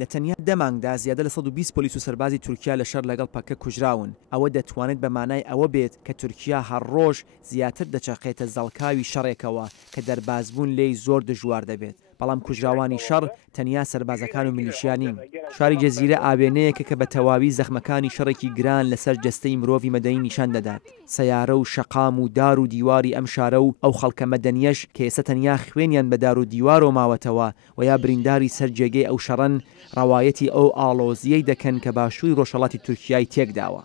لە تەنیا دەمانگدا زیادە لە 120 پۆلیس و سەربازی تورکیا لە شەر لەگەڵ پەکە کوژراون. ئەوە دەتوانێت بە مانای ئەوە بێت کە تورکیا هەرڕۆژ زیاتر دەچەقێتە زەڵکاوی شەڕێکەوە کە دەربازبوون لێی زۆر دژوار دەبێت. بەڵام کوژراوانی شەڕ تەنیا سەربازەکان و میلیشیانین. شاری جەزیرە ئاوێنەیەکە کە بە تەواوی زەخمەکانی شەڕێکی گران لەسەر جەستەی مرۆڤی مەدەنی نیشان دەدات. سەیارە و شەقام و دار و دیواری ئەم شارە و ئەو خەڵکە مەدەنیەش کە ئێستا تەنیا خوێنیان بە دار و دیوارۆ ماوەتەوە و یا برینداری سەر جێگەی ئەو شەڕەن ڕەوایەتی ئەو ئاڵۆزیەی دەکەن کە باشووری ڕۆژهەڵاتی تورکیای تێکداوە.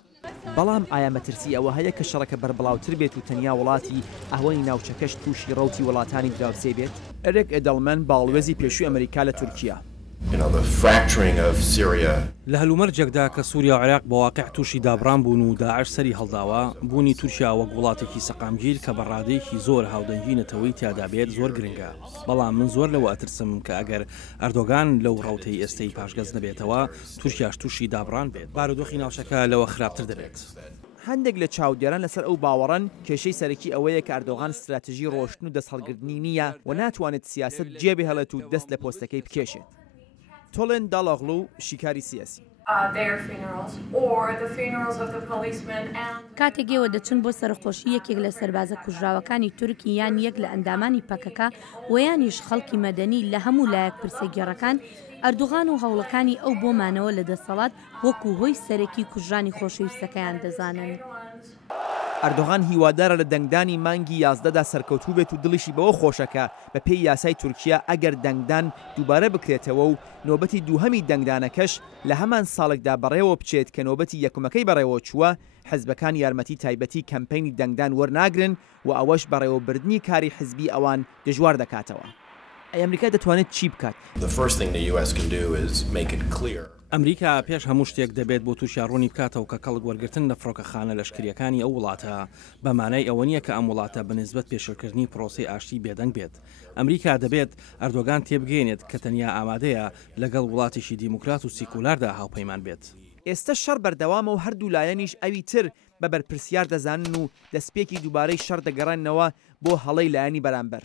بەڵام ئایا مەترسی ئەوە هەیە کە شەڕەکە بەربڵاوتر بێت و تەنیا وڵاتی ئەهۆی ناوچەکەش تووشی ڕەوتی وڵاتانی دراوسێ بێت؟ ئەرێک ئێدەڵمەن باڵوێزی پێشووی ئەمریکا لە تورکیا. لە هەلومەرجێکدا کە سووریا و عێراق بەواقع تووشی دابران بوون و داعش سەری هەڵداوە، بوونی تورکیا وەک وڵاتێکی سەقامگیر کە بە ڕادەیەکی زۆر هاودەنگی تیادا بێت زۆر گرنگە. بەڵام من زۆر لەوە ئەترسم کە ئەگەر ئەردۆگان لەو ڕەوتەی ئێستەی پاشگەز نەبێتەوە، تورکیاش تووشی دابران بێت، بارودۆخی ناوچەکە لەوە خراپتر دەبێت. هەندێک لە چاودێران لەسەر ئەو باوەڕن کێشەی سەرەکی ئەوەیە کە ئەردۆغان استراتژی ڕۆشتن و دەستهەڵگرتنی نییە و ناتوانێت سیاست جێبێ هەڵێت و دەست لە پۆستەکەی بکێشێت. تۆڵێن داڵاغلو شیکاری سیاسی. کاتێکەوە دەچن بۆ سەرخۆشی یەکێک لە سەربازە کوژراوەکانی تورکی یان یەک لە ئەندامانی پەکەکە و یانیش خەڵکی مەدەنی لە هەموو لایەک پرسەگێڕەکان، ئەردوغان و هەوڵەکانی ئەو بۆمانەوە لە دەسەڵات وەکو هۆی سەرەکی کوژرانی خۆشەویستەکەیان دەزانن. ئەردۆغان هیوادارە لە دەنگدانی مانگی 11دا سەرکەوتوو بێت و دڵیشی بەوە خۆشەکە بە پێی یاسای تورکیا ئەگەر دەنگدان دووبارە بکرێتەوە و نۆبەتی دووهەمی دەنگدانەکەش لە هەمان ساڵێکدا بەڕێوە بچێت کە نۆبەتی یەکەمەکەی بەڕێوە چووە، حزبەکان یارمەتی تایبەتی کەمپەینی دەنگدان وەرناگرن و ئەوەش بەڕێوەبردننی کاری حزبی ئەوان دژوار دەکاتەوە. ئەمریکا دەتوانێت چی بکات؟ ئەمریکا پێش هەموو شتێک دەبێت بۆ تووشیاڕوونی بکاتەوە کە کەڵک وەرگرتن لە فڕۆکەخانە لەشکریەکانی ئەو وڵاتە بەمانای ئەوە نییە کە ئەم وڵاتە بەنسبەت پێشکردنی پرۆسی ئاشتی بێدەنگ بێت. ئەمریکا دەبێت ئەردۆگان تێبگەێنێت کە تەنیا ئامادەیە لەگەڵ وڵاتیشی دیموکرات و سیکولاردا هاوپەیمان بێت. ئێستا شەڕ بەردەوامە و هەردوو لایەنیش ئەوی تر بە بەرپرسیار دەزانن و دەستپێکی دووبارەی شەڕ دەگەڕێنەوە بۆ هەڵەی لایەنی بەرامبەر.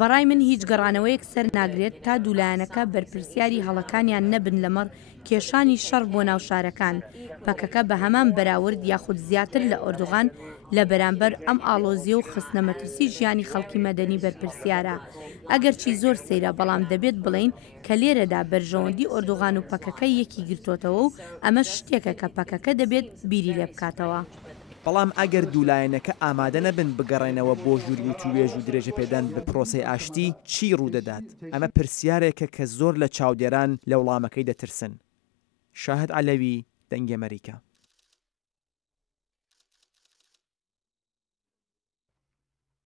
بەڕای من هیچ گەڕانەوەیەک سەر ناگرێت تا دوولایەنەکە بەرپرسیاری هەڵەکانیان نەبن لەمەڕ کێشانی شەڕ بۆ ناو شارەکان، پەکەکە بە هەمان بەراورد یاخود زیاتر لە ئەردوغان لە بەرامبەر ئەم ئاڵۆزیە و خستنە مەترسی ژیانی خەڵکی مەدەنی بەرپرسیارە. ئەگەرچی زۆر سەیرە، بەڵام دەبێت بڵین کە لێرەدا بەرژەوەندی ئەردوغان و پەکەکە یەکی گرتوتەوە و ئەمە شتێکە کە پەکەکە دەبێت بیری لێ بکاتەوە. بەڵام ئەگەر دوولایەنەکە ئامادە نەبن بگەڕێنەوە بۆ ژووری و توێژ و درێژە پێدان بە پرۆسەی ئاشتی، چی ڕوودەدات؟ ئەمە پرسیارێکە کە زۆر لە چاودێران لە وەڵامەکەی دەترسن. شاهد عەلەوی، دەنگی ئەمریکا.